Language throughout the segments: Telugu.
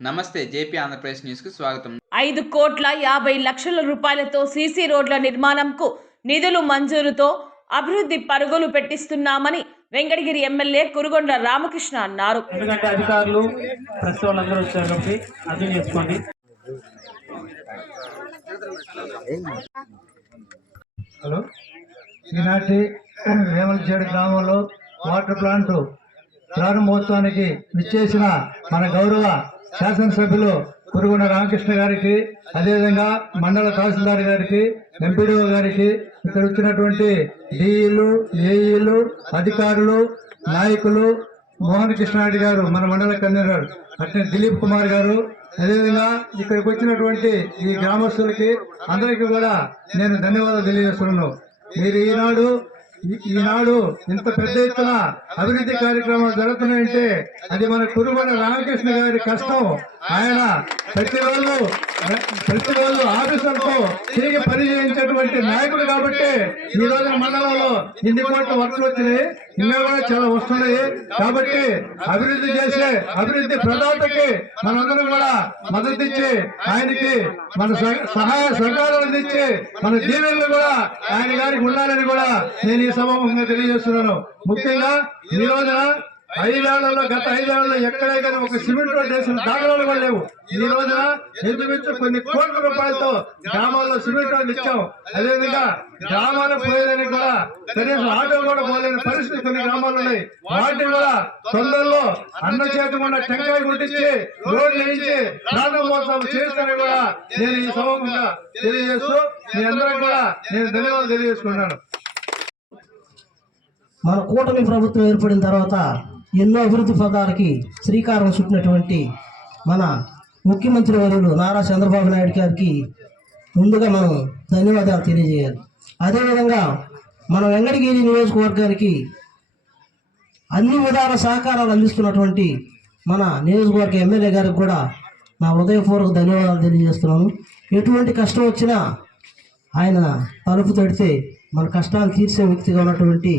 నమస్తే జేపీ ఆంధ్రప్రదేశ్ న్యూస్కు స్వాగతం. ఐదు కోట్ల యాభై లక్షల రూపాయలతో సీసీ రోడ్ల నిర్మాణంకు నిధులు మంజూరుతో అభివృద్ధి పరుగులు పెట్టిస్తున్నామని వెంకటగిరి ఎమ్మెల్యే కురుగొండ రామకృష్ణ అన్నారు. ఎందుకంటే అధికారులు ప్రెస్ వాళ్ళందరూ వచ్చారు కాబట్టి అర్థం చేసుకోండి. హలో ఈనాటి వేమలచేడు గ్రామంలో వాటర్ ప్లాంట్ ప్రారంభోత్సవానికి విచ్చేసిన మన గౌరవ శాసనసభ్యులు పురుగున రామకృష్ణ గారికి అదేవిధంగా మండల తహసీల్దార్ గారికి ఎంపీడీఓ గారికి ఇక్కడ వచ్చినటువంటి డిఈలు ఏఈలు అధికారులు నాయకులు మోహన్ కృష్ణారెడ్డి గారు మన మండల కన్వీనర్ అట్నే దిలీప్ కుమార్ గారు అదేవిధంగా ఇక్కడికి వచ్చినటువంటి ఈ గ్రామస్తులకి అందరికీ కూడా నేను ధన్యవాదాలు తెలియజేస్తున్నాను. మీరు ఈనాడు ఈనాడు ఇంత పెద్ద ఎత్తున అభివృద్ధి కార్యక్రమాలు జరుగుతున్నాయంటే అది మన కురుమల రామకృష్ణ గారి కష్టం. ఆయన ప్రతిరోజు ప్రతిరోజు ఆఫీసులతో తిరిగి పనిచేయించేటువంటి నాయకుడు కాబట్టి ఈ రోజు మండలంలో ఇన్ని కోట్ల వర్షాలు వచ్చినాయి. ఇంకా కూడా చాలా వస్తున్నాయి. కాబట్టి అభివృద్ధి చేసే అభివృద్ధి ప్రదాతకి మనందరం కూడా మద్దతు ఇచ్చి ఆయనకి మన సహాయ సహకారాలు అందించి మన దీవెనలు కూడా ఆయన గారికి ఉండాలని కూడా నేను ఈ సభాముఖంగా తెలియజేస్తున్నాను. ముఖ్యంగా ఈ రోజున ఐదేళ్ళలో గత ఐదేళ్ళలో ఎక్కడే ఒక సిమెంట్ రోడ్ వేసిన దాఖలాలు కూడా లేవు. ఈ రోజున ఇంచుమించు కొన్ని కోట్ల రూపాయలతో గ్రామాల్లో సిమెంట్ రోడ్లు ఇచ్చాం. అదేవిధంగా గ్రామాలకు పోయేదానికి కూడా కనీసం ఆటో కూడా పోలేని పరిస్థితి కొన్ని గ్రామాలు ఉన్నాయి. వాటిని కూడా తొందరలో అన్న చేతి ఉన్న టెంకాయ కొట్టించి రోడ్లు వేయించి ప్రాణమోత్సవం చేస్తారని కూడా నేను ఈ సభముగా తెలియజేస్తూ మీ అందరం కూడా నేను ధన్యవాదాలు తెలియజేసుకున్నాను మన కూటమి ప్రభుత్వం ఏర్పడిన తర్వాత ఎన్నో అభివృద్ధి పదాలకి శ్రీకారం చుట్టినటువంటి మన ముఖ్యమంత్రి వర్యులు నారా చంద్రబాబు నాయుడు గారికి ముందుగా మనం ధన్యవాదాలు తెలియజేయాలి. అదేవిధంగా మన వెంకటగిరి నియోజకవర్గానికి అన్ని విధాల సహకారాలు అందిస్తున్నటువంటి మన నియోజకవర్గ ఎమ్మెల్యే గారికి కూడా నా హృదయపూర్వక ధన్యవాదాలు తెలియజేస్తున్నాను. ఎటువంటి కష్టం వచ్చినా ఆయన తలుపు తడితే మన కష్టాలు తీర్చే వ్యక్తిగా ఉన్నటువంటి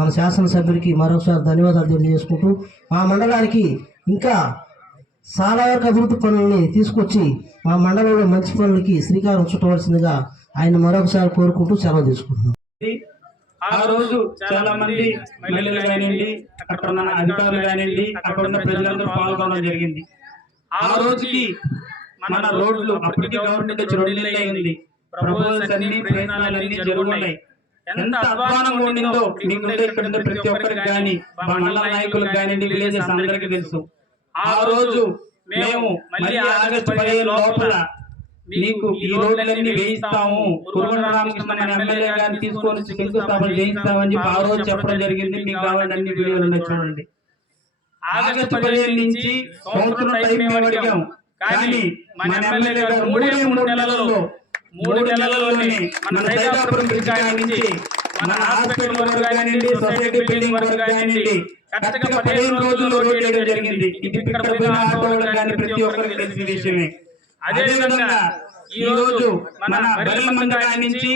మన శాసనసభ్యుడికి మరొకసారి ధన్యవాదాలు తెలియజేసుకుంటూ మా మండలానికి ఇంకా చాలా వరకు అభివృద్ధి పనులని తీసుకొచ్చి మా మండలంలో మంచి పనులకి శ్రీకారం చుట్టవలసిందిగా ఆయన మరొకసారి కోరుకుంటూ సెలవు తీసుకుంటున్నాం. ఆ రోజు చాలా మంది మహిళలు కానివ్వండి అక్కడ ఉన్న అధికారులు కానివ్వండి అక్కడ ఉన్న ప్రజలందరూ పాల్గొనడం జరిగింది. ఆ రోజుకి మన రోడ్లు అప్పటికి గవర్నమెంట్ వచ్చి రెండు అయింది. ప్రపోజల్స్ అన్ని ప్రయత్నాలన్నీ జరుగుతున్నాయి ఎంత అధ్వానంగా ఉండిందో మీకుంటే ఇక్కడ ఉన్న ప్రతి ఒక్కరికి కానీ మా మండల నాయకులకు కానివ్వండి విలేజెస్ అందరికీ తెలుసు. ఆ రోజు మేము మళ్ళీ ఆగస్టు పదిహేను లోపల మీకు ఈ రోడ్లన్నీ వేయిస్తాము. కురుగొండ రామకృష్ణ అనే ఎమ్మెల్యే గారిని తీసుకొని వచ్చి శంకుస్థాపన చేయిస్తామని చెప్పి ఆ రోజు చెప్పడం జరిగింది. మీకు కావాలంటే అన్ని వీడియోలు ఉన్నాయి చూడండి. ఆగస్టు పదిహేను నుంచి సంవత్సరం టైం మేము అడిగాం. కానీ మన ఎమ్మెల్యే గారు మూడే మూడు నెలలలో మూడు నెలల్లోనే మన సైదాపురం బ్రిడ్జ్ మన హాస్పిటల్ వరకు కానివ్వండి సొసైటీ బిల్డింగ్ వరకు కానివ్వండి కరెక్ట్గా పదిహేను రోజుల్లో వేయడం జరిగింది. ఇది ఇక్కడ పోయిన కానీ ప్రతి ఒక్కరికి తెలిసిన విషయమే. అదే విధంగా ఈ రోజు మన బెల్లం మందిరా నుంచి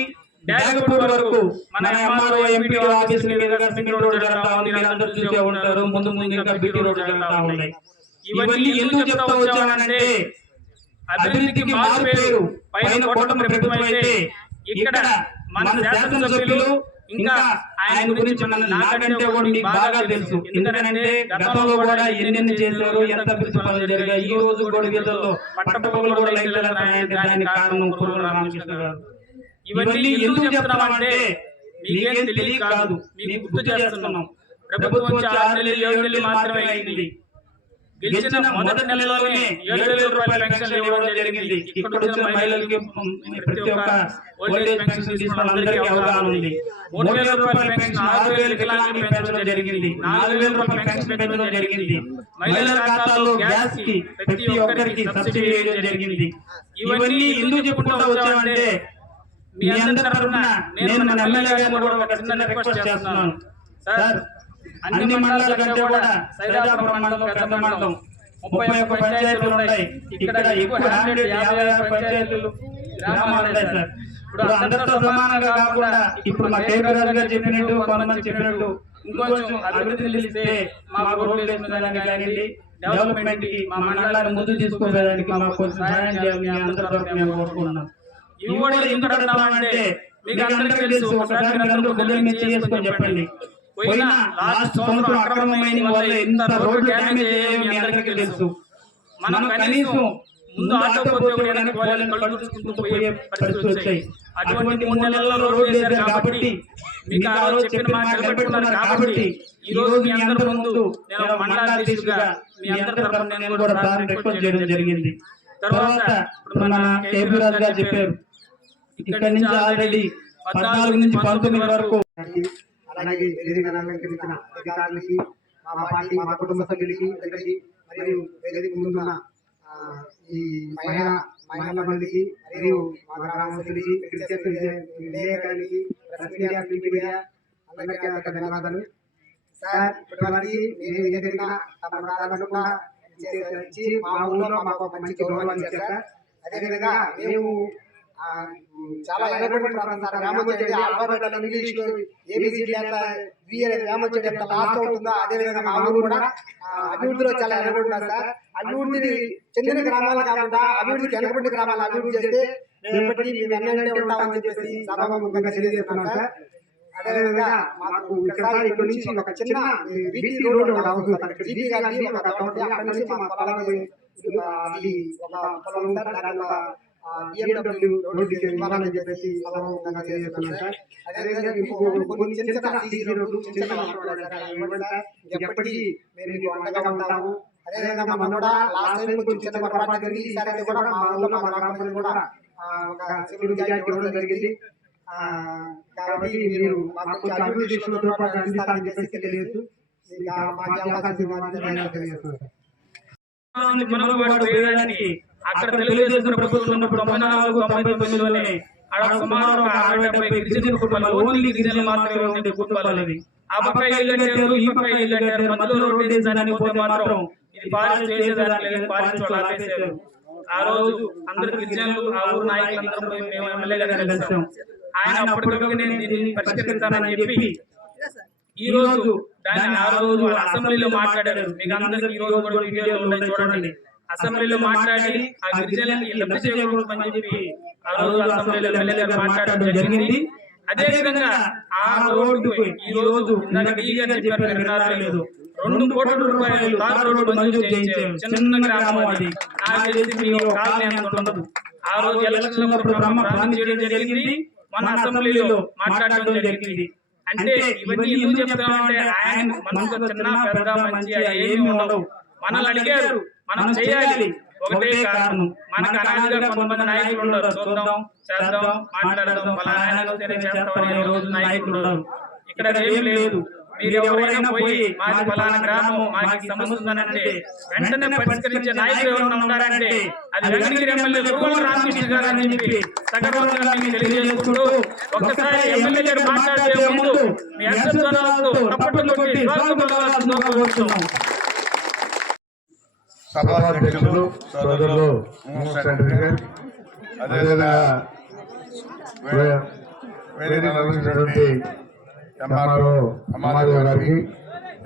డాగపూర్ వరకు మన ఎంఆర్ఓ ఎంపీ ఆఫీస్ మీదుగా సింగిల్ రోడ్ జరుగుతా ఉంది. అందరూ చూసే ఉంటారు. ముందు ముందు ఇంకా బీటీ రోడ్ జరుగుతా ఉన్నాయి. ఇవన్నీ ఎందుకు చెప్తా వచ్చానంటే అభివృద్ధికి మారు పేరు పైన కూటమి ప్రభుత్వం అయితే ఇక్కడ మన శాసనసభ్యులు ఇంకా ఆయన గురించి నాకంటే కూడా మీకు బాగా తెలుసు. ఎందుకంటే గతంలో కూడా ఎన్నెన్ని చేశారు ఎంత పనులు జరిగాయి ఈ రోజు కూడా గీతల్లో పట్టపగలు కూడా దానికి కారణం కురుల రామకృష్ణ గారు. ఇవన్నీ ఎందుకు చెప్తున్నామంటే మీకేం తెలియక కాదు. మీకు గుర్తు చేస్తున్నాం. ప్రభుత్వం వచ్చి ఆరు నెలలు ఏడు నెలలు మాత్రమే అయింది. గెలిచిన మొదటి నెలలోనే ఏడు వేల రూపాయల పెన్షన్ ఇవ్వడం జరిగింది. ఇక్కడ వచ్చిన మహిళలకి ప్రతి ఒక్క ఓల్డేజ్ పెన్షన్ తీసుకున్న అందరికీ అవగాహన ఉంది. మూడు వేల రూపాయల పెన్షన్ ఆరు వేల కిలాంటి పెంచడం జరిగింది. నాలుగు వేల రూపాయల పెన్షన్ పెంచడం జరిగింది. మహిళల ఖాతాల్లో గ్యాస్కి ప్రతి ఒక్కరికి సబ్సిడీ వేయడం జరిగింది. ఇవన్నీ ఎందుకు చెప్పుకుంటూ వచ్చామంటే మీ అందరి తరఫున నేను మన ఎమ్మెల్యే గారిని కూడా ఒక చిన్న రిక్వెస్ట్ చేస్తున్నాను. సార్ అన్ని మండలాల కంటే కూడా సైదాపురం మండలం పెద్ద మండలం ముప్పై ఒక్క పంచాయతీలు ఉన్నాయి. ఇక్కడ ఎక్కువ హండ్రెడ్ యాభై ఆరు పంచాయతీలు గ్రామాలు ఉన్నాయి సార్. ఇప్పుడు అందరితో సమానంగా కాకుండా ఇప్పుడు మా కేపీ రాజు గారు చెప్పినట్టు కొంతమంది చెప్పినట్టు ఇంకొంచెం అభివృద్ధి తెలిస్తే మాకు రోడ్లు కానివ్వండి డెవలప్మెంట్కి మా మండలాన్ని ముందు తీసుకుపోయేదానికి మాకు కొంచెం సహాయం చేయాలి మీ అందరి తరఫున మేము కోరుకుంటున్నాం. ఇవి కూడా ఎందుకు అడుగుతామంటే మీకు అందరికీ తెలుసు. ఒకసారి మీరు అందరూ చేసుకొని చెప్పండి పోయిన లాస్ట్ సంవత్సరం అక్రమమైన వల్ల ఎంత రోడ్లు డ్యామేజ్ అయ్యాయో మీ అందరికీ తెలుసు. మనం కనీసం ముందు ఆటో పోతే వాళ్ళని కళ్ళు చూసుకుంటూ పోయే పరిస్థితులు వచ్చాయి. అటువంటి మూడు నెలల్లో రోడ్లు వేశారు కాబట్టి మీకు ఆ రోజు చెప్పిన మాట నిలబెట్టుకున్నారు కాబట్టి ఈ రోజు మీ అందరి ముందు నేను ఒక మండలాధీశుడిగా మీ అందరి తరఫున నేను కూడా ప్రార్థన రిక్వెస్ట్ చేయడం జరిగింది. తర్వాత ఇప్పుడు మన కేపీ రాజు గారు చెప్పారు. ఇక్కడ నుంచి ఆల్రెడీ పద్నాలుగు నుంచి పంతొమ్మిది వరకు అలాగే వేదిక అలంకరించిన అధికారులకి మా పార్టీ మా కుటుంబ సభ్యులకి అందరికీ మరియు వేదిక ముందున్న ఈ మహిళా మహిళల మందికి మరియు మా గ్రామస్తులకి క్రికెట్ విలేకరులకి ప్రెస్ మీడియా ప్రింట్ మీడియా అందరికీ ధన్యవాదాలు. సార్ ఇప్పటివరకు నేను ఏదైనా తమ మా ఊళ్ళో మాకు ఒక మంచి గౌరవాన్ని ఇచ్చారు అదేవిధంగా మేము చాలా వెనకబడిన ప్రాంతం సార్ రామోజీ ఆల్ఫాబెట్ అని ఇంగ్లీష్లో ఏబిసిడి ఎంత వి ఎంత లాస్ట్ అవుతుందో మా ఊరు కూడా అభివృద్ధిలో చాలా వెనకబడినారు సార్ అభివృద్ధి చెందిన గ్రామాలు కాకుండా అభివృద్ధికి వెనకబడిన గ్రామాలు అభివృద్ధి చేస్తే మేము ఎప్పటికీ ఉంటామని చెప్పేసి సభాముఖంగా తెలియజేస్తున్నాం సార్ అదేవిధంగా మాకు ఇక్కడ నుంచి ఒక చిన్న బీటీ రోడ్ ఒకటి అవసరం సార్ ఇక్కడ బీటీ గారికి ఒక తోట అక్కడ నుంచి మా పొలానికి ఆ, అది ఒక పొలం దాని ఒక బిఎండబ్ల్యూ రోడ్డు ఇవ్వాలని చెప్పేసి సభాముఖంగా తెలియజేస్తున్నాం సార్. అదేవిధంగా ఇంకో కొన్ని చిన్న చిన్న సీసీ రోడ్లు సార్. ఎప్పటికీ మేము మీకు అండగా ఉంటాము. అదేవిధంగా మన కూడా లాస్ట్ టైం కొంచెం చిన్న పొరపాటు జరిగింది. ఈసారి అయితే కూడా మా ఊళ్ళో మా గ్రామంలో కూడా ఆ, ఒక సివిల్ ఇవ్వడం జరిగింది. ఆ, కాబట్టి మీరు మాకు కొంచెం అభివృద్ధి విషయంలో తోడ్పాటు అందిస్తారని చెప్పేసి ఇంకా మాకు అవకాశం తెలియజేస్తున్నాను. మంది మనుగడ వేయడానికి అక్కడ తెలుగుదేశం ప్రభుత్వం ఉన్నప్పుడు తొంభై నాలుగు తొంభై తొమ్మిదిలోనే అక్కడ సుమారు అరవై డెబ్బై గిరిజన కుటుంబాలు ఓన్లీ గిరిజనులు మాత్రమే ఉండే కుటుంబాలు ఇవి ఆ పక్క ఇల్లు కట్టారు ఈ పక్క ఇల్లు కట్టారు మధ్యలో రోడ్డు వేసేదానికి పోతే మాత్రం ఇది పాలిష్ చేసేదానికి లేదు పాలిష్ వాళ్ళు ఆ రోజు అందరు గిరిజనులు ఆ ఊరు నాయకులందరూ పోయి మేము ఎమ్మెల్యే గారిని కలిసాం. ఆయన అప్పటికప్పుడు నేను దీన్ని పరిష్కరించానని చెప్పి ఈ రోజు దాన్ని ఆ రోజు అసెంబ్లీలో మాట్లాడారు. మీకు అందరికి ఈ రోజు కూడా వీడియోలు ఉన్నాయి చూడండి. అసెంబ్లీలో మాట్లాడి ఆ లబ్ధి చేకూరుతుందని చెప్పి ఆ రోజు అసెంబ్లీలో ఎమ్మెల్యే మాట్లాడడం జరిగింది. అదే విధంగా ఆ రోడ్డు ఈ రోజు చెప్పారు లేదు రెండు కోట్ల రూపాయలు తార్ రోడ్డు మంజూరు చేయించారు చిన్న గ్రామం అది. నాకు తెలిసి మీ కాలనీ అంత ఉండదు. ఆ రోజు ఎలక్షన్ చేయడం జరిగింది. మన అసెంబ్లీలో మాట్లాడడం జరిగింది. అంటే ఇవన్నీ ఎందుకు చెప్తామంటే ఆయన మనకు చిన్న పెద్ద మంచి ఏమి ఉండవు మనల్ని అడిగారు మనం చేయాలి. ఒకటే కారణం. మనకు అనాదిగా కొంతమంది నాయకులు ఉన్నారు. చూద్దాం చేద్దాం మాట్లాడదాం. వస్తేనే చేస్తామనే రోజు నాయకులు ఉండరు ఇక్కడ ఏం లేదు. మీరు ఎవరైనా పోయి మాది ఫలానా గ్రామం మాకు సమస్య ఉందనంటే వెంటనే పరిష్కరించే నాయకులు ఎవరైనా ఉన్నారంటే అది వెంకటగిరి ఎమ్మెల్యే గురువుల రామకృష్ణ గారు అని చెప్పి సగర్వంగా మీకు తెలియజేసుకుంటూ ఒక్కసారి ఎమ్మెల్యే గారు మాట్లాడే ముందు మీ అభ్యర్థులతో తప్పట్లు కొట్టి స్వాగతం సభాధ్యక్షులు సోదరులు అదేవిధంగా వేదిక నిర్వహించినటువంటి ఎంఆర్ఓ అమ్మాదేవి గారికి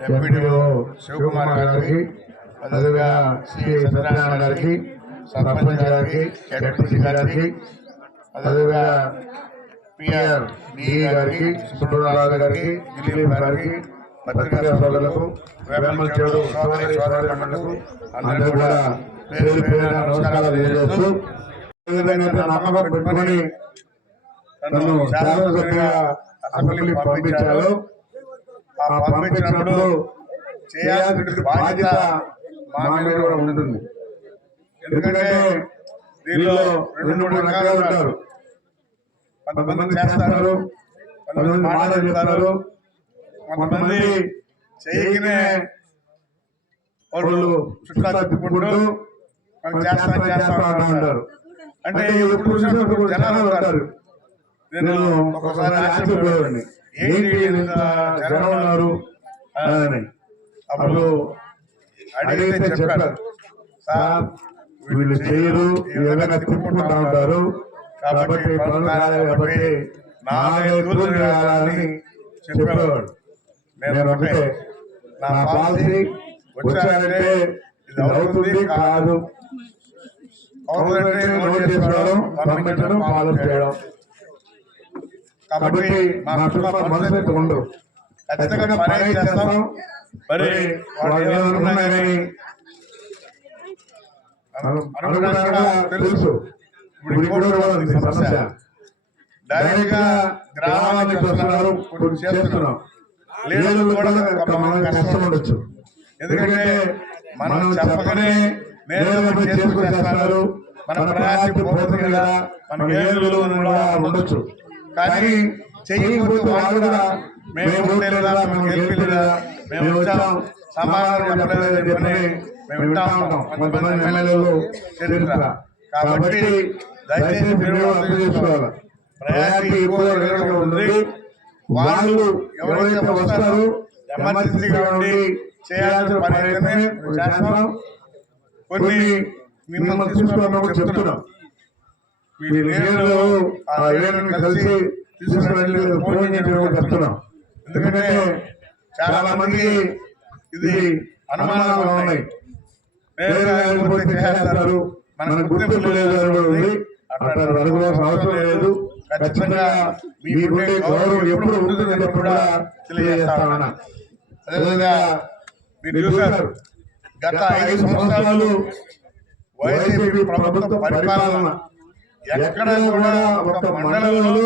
ఎంపీడీఓ శివకుమార్ గారికి అదేవిధంగా శ్రీ సత్యనారాయణ గారికి సర్పంచ్ గారికి ఎంపీసీ గారికి అదేవిధంగా పిఆర్ డి గారికి సుబ్రహ్మణ్యరావు గారికి దిలీప్ గారికి పత్రికా సోదరులకు వేమల చెడు సోదరి సోదరులకు అందరూ కూడా పేరు పేరున నమస్కారాలు తెలియజేస్తూ నమ్మకం పెట్టుకొని నన్ను శాసనసభ్యుగా అసెంబ్లీ పంపించారు. ఆ పంపించినప్పుడు చేయాల్సిన బాధ్యత మా మీద కూడా ఉంటుంది. ఎందుకంటే దీనిలో రెండు మూడు రకాలు ఉంటారు. కొంతమంది చేస్తారు కొంతమంది మాటలు చెప్తారు. కొంతమంది చేయకనే వాళ్ళు చుట్టా తిప్పుకుంటూ మనం చేస్తాం చేస్తాం అంటూ ఉంటారు. అంటే ఎప్పుడు చూసినప్పుడు జనాలు ఉంటారు. నేను ఒకసారి ఆశ్చర్యపోయేవాడిని. ఏంటి ఇంత జనం ఉన్నారు? అని అప్పుడు అడిగితే చెప్పారు. సార్ వీళ్ళు చేయరు విధంగా తిప్పుకుంటా ఉంటారు. కాబట్టి పనులు కాబట్టి నాలుగైదు రోజులు కావాలని చెప్పేవాడు. నేను ఒకటే. నా పాలసీ వచ్చానంటే ఇది అవుతుంది కాదు. అవుతుందంటే నోట్ చేసుకోవడం పంపించడం ఫాలో చేయడం. కాబట్టి మా చుట్టూ మనసు ఖచ్చితంగా పని చేస్తాం. మరి వాళ్ళు తెలుసు. ఇప్పుడు కూడా సమస్య. డైరెక్ట్గా గ్రామానికి వస్తున్నారు ఇప్పుడు చేస్తున్నాం. లేదు కూడా మనం కష్టం. ఉండొచ్చు. ఎందుకంటే మనం చెప్పగానే నేరుగా పోయి చేసుకుని చేస్తున్నారు మన ప్రయాసం పోతుంది కదా. మనకి ఏ విలువ కూడా ఉండొచ్చు. కానీ చేయకపోతే వాళ్ళు కూడా మేము ఉండలేదా మేము గెలిపలేదా మేము వచ్చాం. సమాధానం చెప్పలేదని చెప్పని మేము వింటా ఉంటాం. కొంతమంది ఎమ్మెల్యేలు చరిత్ర. కాబట్టి దయచేసి మీరు అర్థం చేసుకోవాలి. ఎక్కువ ఉంది. వాళ్ళు ఎవరైతే వస్తారో ఎమర్జెన్సీగా ఉండి చేయాల్సిన పని అయితేనే చేస్తాం. కొన్ని మిమ్మల్ని తీసుకోవాలని చెప్తున్నాం. మీరు నేను ఆ ఏడుని కలిసి తీసుకుని ఫోన్ చేయడం కూడా చెప్తున్నాం. ఎందుకంటే చాలా మంది ఇది అనుమానాలు ఉన్నాయి. చేస్తారు? మన గుర్తింపు లేదు అట్లా అనుకోవాల్సిన అవసరం లేదు. ఖచ్చితంగా మీకుండే గౌరవం ఎప్పుడు ఉంటుందని కూడా తెలియజేస్తామన్నా. అదేవిధంగా మీరు చూశారు గత ఐదు సంవత్సరాలు వైసీపీ ప్రభుత్వ పరిపాలన ఎక్కడ కూడా ఒక మండలంలో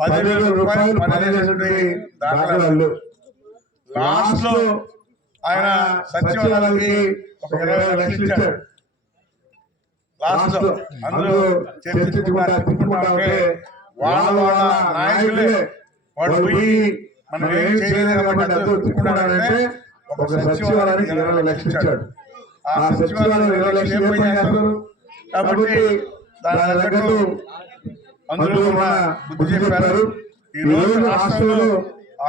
పదివేల రూపాయలు పనిచేసినటువంటి దాఖలాలు. లాస్ట్లో ఆయన సచివాలయానికి ఒక ఇరవై లక్షలు ఇచ్చాడు లాస్ట్లో అందులో చర్చించుకుంటా తిప్పుకుంటా ఉంటే వాళ్ళ వాళ్ళ నాయకులే. వాడు పోయి మనం ఏం చేయలేదు కాబట్టి ఒక సచివాలయానికి ఇరవై లక్షలు ఇచ్చాడు. ఆ సచివాలయం ఇరవై లక్షలు ఏం పని చేస్తారు కాబట్టి దాని తగ్గట్టు అందులో ఉన్న బుద్ధి చెప్పారు. ఈ రోజు రాష్ట్రంలో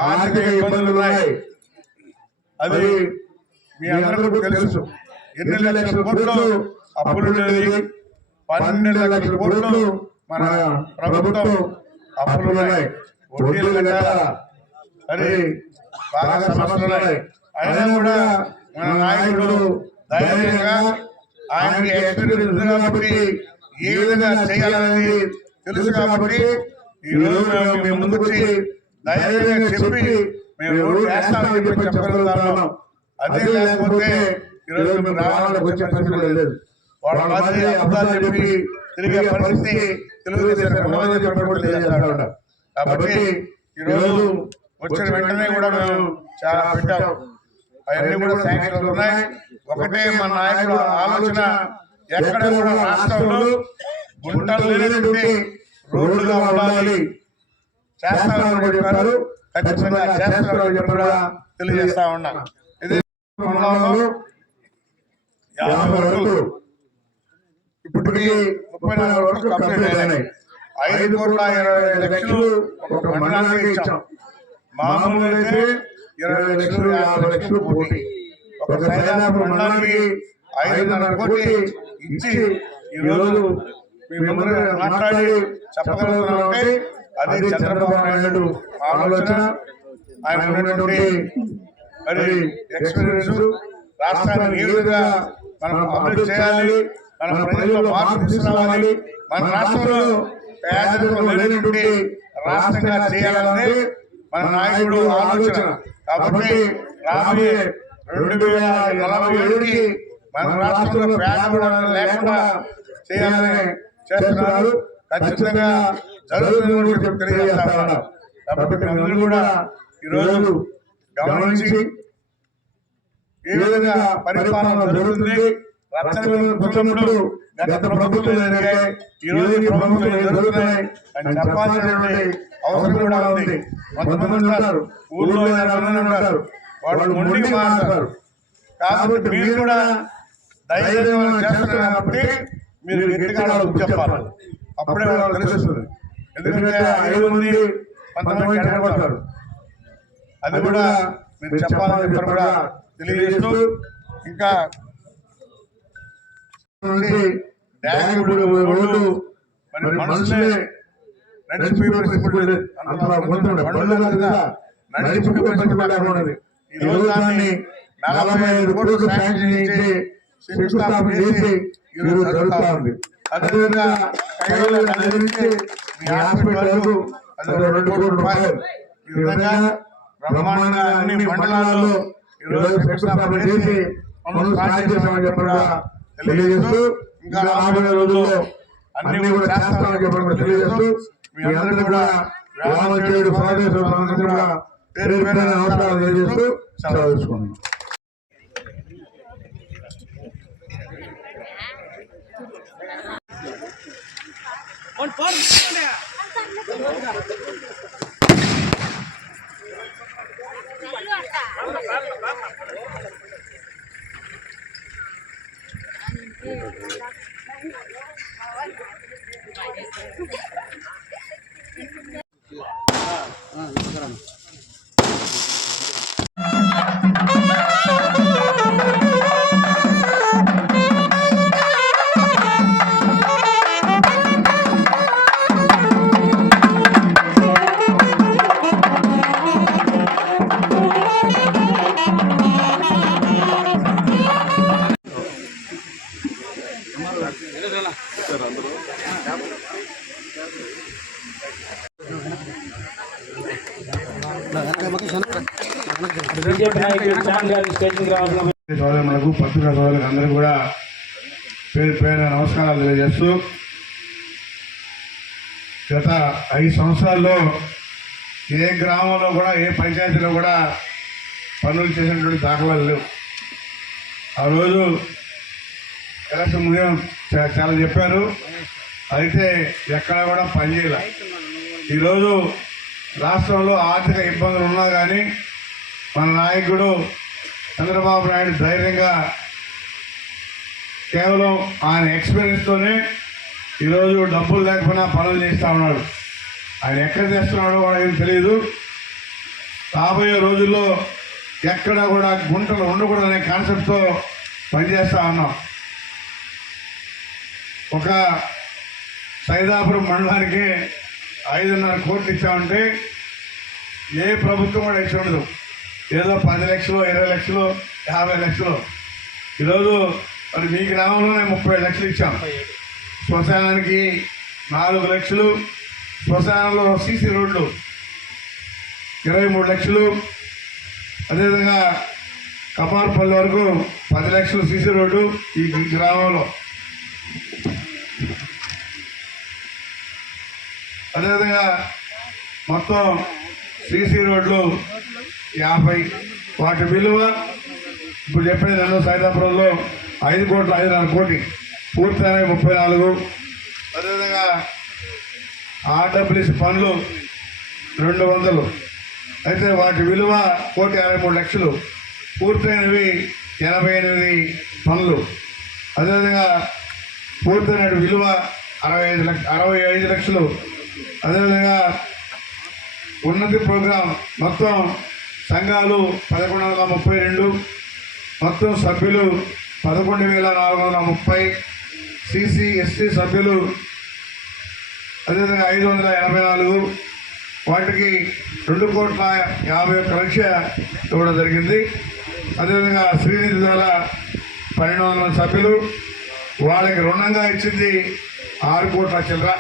ఆర్థిక ఇబ్బందులు ఉన్నాయి. అది మీ అందరికీ తెలుసు. ఎన్ని లక్షల కోట్లు అప్పులు ఉండేది పన్నెండు లక్షల కోట్లు మన ప్రభుత్వం అప్పులు ఉన్నాయి వడ్డీలు కట్టాలా? మరి బాగా సమస్యలు ఉన్నాయి. అయినా కూడా మన నాయకుడు ధైర్యంగా ఆయనకి ఎక్స్పీరియన్స్ కాబట్టి ఏ విధంగా చేయాలనేది తెలుసు కాబట్టి ఈ రోజు మేము మీ ముందుకు వచ్చి ధైర్యంగా చెప్పి మేము ఎవరు వేస్తామని చెప్పి చెప్పగలుగుతున్నాం అదే లేకపోతే ఈ రోజు మేము రావాలని వచ్చే పరిస్థితి లేదు. వాళ్ళ మాదిరి అబద్ధాలు చెప్పి తిరిగే పరిస్థితి తెలుగుదేశం ఉండదని చెప్పి కూడా తెలియజేస్తా ఉంటాం కాబట్టి ఈ రోజు వచ్చిన వెంటనే కూడా మేము చాలా పెట్టాం. అవన్నీ కూడా శాంక్షన్ ఉన్నాయి. ఒకటే మన నాయకుడు ఆలోచన. ఎక్కడ కూడా రాష్ట్రంలో గుంటలు లేనటువంటి రోడ్లుగా ఉండాలి. చేస్తామని చెప్పారు. ఖచ్చితంగా చేస్తామని చెప్పి కూడా తెలియజేస్తా ఉన్నా. ఇది మండలంలో యాభై వరకు ఇప్పటికి ముప్పై నాలుగు వరకు కంప్లీట్ అయినాయి. ఐదు కోట్ల ఇరవై ఐదు లక్షలు ఒక మండలానికి ఇచ్చాం. మామూలుగా అయితే ఇరవై లక్షలు యాభై లక్షలు పోటీ. ఒక సైదాపురం మండలానికి ఐదున్నర కోటి ఇచ్చి ఈ రోజు మిమ్మల్ని మాట్లాడి చెప్పగలుగుతున్నామంటే అది చంద్రబాబు నాయుడు ఆలోచన. ఆయన ఉన్నటువంటి మరి ఎక్స్పీరియన్స్ రాష్ట్రాన్ని ఏ విధంగా మనం చేయాలి మన ప్రజల్లో మార్పు తీసుకురావాలి. మన రాష్ట్రంలో పేదరికం లేనటువంటి రాష్ట్రంగా చేయాలన్నది మన నాయకుడు ఆలోచన. కాబట్టి రాబోయే రెండు వేల నలభై ఏడుకి మన రాష్ట్రంలో పేదరికం లేకుండా చేయాలని చేస్తున్నారు. ఖచ్చితంగా జరుగుతుంది కూడా చెప్పి తెలియజేస్తా ఉన్నారు కాబట్టి అందరూ కూడా ఈరోజు గమనించి ఏ విధంగా పరిపాలన జరుగుతుంది. రక్షణ పుచ్చినప్పుడు గత ప్రభుత్వం జరిగాయి ఈ రోజు ఈ ప్రభుత్వం జరుగుతున్నాయి అని చెప్పాల్సినటువంటి అవసరం కూడా ఉంది. కొంతమంది ఉంటారు. ఊళ్ళో ఉంటారు. వాళ్ళు మొండి కాబట్టి మీరు కూడా ధైర్యం కాబట్టి మీరు గట్టిగా చెప్పాలి. అప్పుడే వాళ్ళకి తెలుస్తుంది. ఎందుకంటే ఐదు మంది కొంతమంది కనబడతారు అది కూడా మీరు చెప్పాలని చెప్పి కూడా తెలియజేస్తూ ఇంకా రోడ్డు మరి మనుషులే నడిచిపోయే పరిస్థితి లేదు. అంత పోతుండే. బండ్లు కాదు కదా, నడిచిపోయే పరిస్థితి లేకుండా ఉన్నది. ఈ రోజు దాన్ని నలభై ఐదు కోట్లు శాంక్షన్ చేసి శంకుస్థాపన చేసి ఈరోజు జరుగుతూ ఉంది. అదేవిధంగా కైవల నది నుంచి మీ హాస్పిటల్ వరకు అదే రెండు కోట్ల రూపాయలు. ఈ విధంగా బ్రహ్మాండంగా అన్ని మండలాల్లో ఈరోజు శంకుస్థాపన చేసి మనం సాయం చేస్తామని చెప్పి కూడా తెలియజేస్తూ ఇంకా రాబోయే రోజుల్లో అన్ని కూడా చేస్తామని చెప్పి కూడా తెలియజేస్తూ మీ అందరినీ కూడా రామచేయుడు అందరినీ కూడా పేరు పేరు నమస్కారం తెలియజేస్తూ సెలవు తీసుకున్నాను 嗯。సోదరులకు పత్రికా సోదరులకు అందరికీ కూడా పేరు పేరు నమస్కారాలు తెలియజేస్తూ గత ఐదు సంవత్సరాల్లో ఏ గ్రామంలో కూడా ఏ పంచాయతీలో కూడా పనులు చేసినటువంటి దాఖలాలు లేవు. ఆ రోజు ఎలక్షన్ ఉదయం చాలా చెప్పారు. అయితే ఎక్కడ కూడా పనిచేయలే ఈరోజు రాష్ట్రంలో ఆర్థిక ఇబ్బందులు ఉన్నా కానీ మన నాయకుడు చంద్రబాబు నాయుడు ధైర్యంగా కేవలం ఆయన ఎక్స్పీరియన్స్తోనే ఈరోజు డబ్బులు లేకపోయినా పనులు చేస్తూ ఉన్నాడు. ఆయన ఎక్కడ చేస్తున్నాడో కూడా ఏం తెలియదు రాబోయే రోజుల్లో ఎక్కడ కూడా గుంటలు ఉండకూడదనే కాన్సెప్ట్తో పనిచేస్తూ ఉన్నాం. ఒక సైదాపురం మండలానికి ఐదున్నర కోట్లు ఇచ్చామంటే ఏ ప్రభుత్వం కూడా ఇచ్చి ఉండదు. ఏదో పది లక్షలు ఇరవై లక్షలు యాభై లక్షలు. ఈరోజు మరి మీ గ్రామంలోనే ముప్పై లక్షలు ఇచ్చాం. శ్మశానానికి నాలుగు లక్షలు శ్మశానంలో సీసీ రోడ్లు ఇరవై మూడు లక్షలు. అదేవిధంగా కపార్పల్లి వరకు పది లక్షలు సీసీ రోడ్డు ఈ గ్రామంలో. అదేవిధంగా మొత్తం సీసీ రోడ్లు యాభై. వాటి విలువ ఇప్పుడు చెప్పిన రెండో సైదాపురంలో ఐదు కోట్ల ఐదున్నర కోటి. పూర్తయిన ముప్పై నాలుగు. అదేవిధంగా ఆర్డబ్ల్యూసి పనులు రెండు వందలు. అయితే వాటి విలువ కోటి అరవై మూడు లక్షలు. పూర్తయినవి ఎనభై ఎనిమిది పనులు. అదేవిధంగా పూర్తయిన విలువ అరవై ఐదు లక్ష అరవై ఐదు లక్షలు. అదేవిధంగా ఉన్నతి ప్రోగ్రాం మొత్తం సంఘాలు పదకొండు వందల ముప్పై రెండు మొత్తం సభ్యులు పదకొండు వేల నాలుగు వందల ముప్పై సిసి ఎస్టీ సభ్యులు అదేవిధంగా ఐదు వందల ఎనభై నాలుగు వాటికి రెండు కోట్ల యాభై ఒక్క లక్ష ఇవ్వడం జరిగింది. అదేవిధంగా శ్రీనిధి ద్వారా పన్నెండు వందల సభ్యులు వాళ్ళకి రుణంగా ఇచ్చింది ఆరు కోట్ల చిల్లర.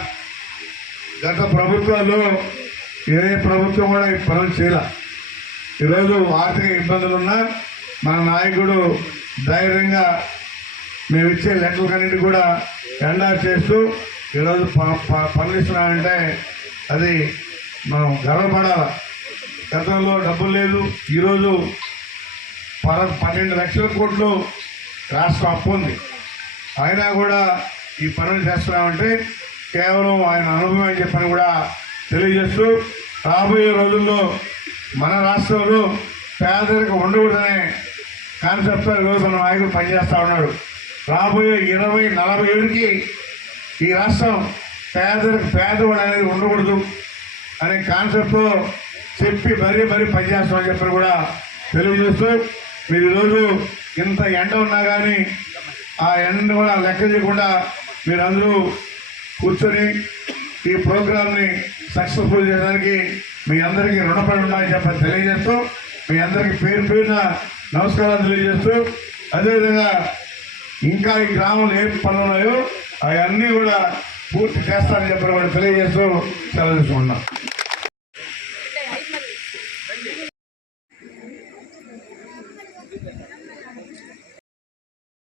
గత ప్రభుత్వాల్లో ఏ ప్రభుత్వం కూడా ఈ పనులు చేయలే. ఈరోజు ఆర్థిక ఇబ్బందులున్నా మన నాయకుడు ధైర్యంగా మేము ఇచ్చే లెక్కలకన్నిటి కూడా ఎండార్ చేస్తూ ఈరోజు ప- ప- పనులు ఇస్తున్నామంటే అది మనం గర్వపడాలి. గతంలో డబ్బులు లేదు ఈరోజు పద పన్నెండు లక్షల కోట్లు రాష్ట్రం అప్పు ఉంది. అయినా కూడా ఈ పనులు చేస్తున్నామంటే కేవలం ఆయన అనుభవం అని చెప్పని కూడా తెలియజేస్తూ రాబోయే రోజుల్లో మన రాష్ట్రంలో పేదరికం ఉండకూడదనే కాన్సెప్ట్తో ఈరోజు మన నాయకుడు పనిచేస్తూ ఉన్నాడు రాబోయే ఇరవై నలభై ఏడుకి ఈ రాష్ట్రం పేదరికి పేదవాడు అనేది ఉండకూడదు అనే కాన్సెప్ట్తో చెప్పి మరీ మరీ పనిచేస్తామని చెప్పి కూడా తెలియజేస్తూ మీరు ఈరోజు ఇంత ఎండ ఉన్నా కానీ ఆ ఎండ కూడా లెక్క చేయకుండా మీరందరూ కూర్చొని ఈ ప్రోగ్రామ్ని సక్సెస్ఫుల్ చేయడానికి మీ అందరికీ రుణపడి ఉన్నాయని చెప్పి తెలియజేస్తూ మీ అందరికీ పేరు పేరున నమస్కారాలు తెలియజేస్తూ అదేవిధంగా ఇంకా ఈ గ్రామంలో ఏం పనులు ఉన్నాయో అవన్నీ కూడా పూర్తి చేస్తానని చెప్పిన వాళ్ళు తెలియజేస్తూ సెలవు తీసుకుంటున్నాం.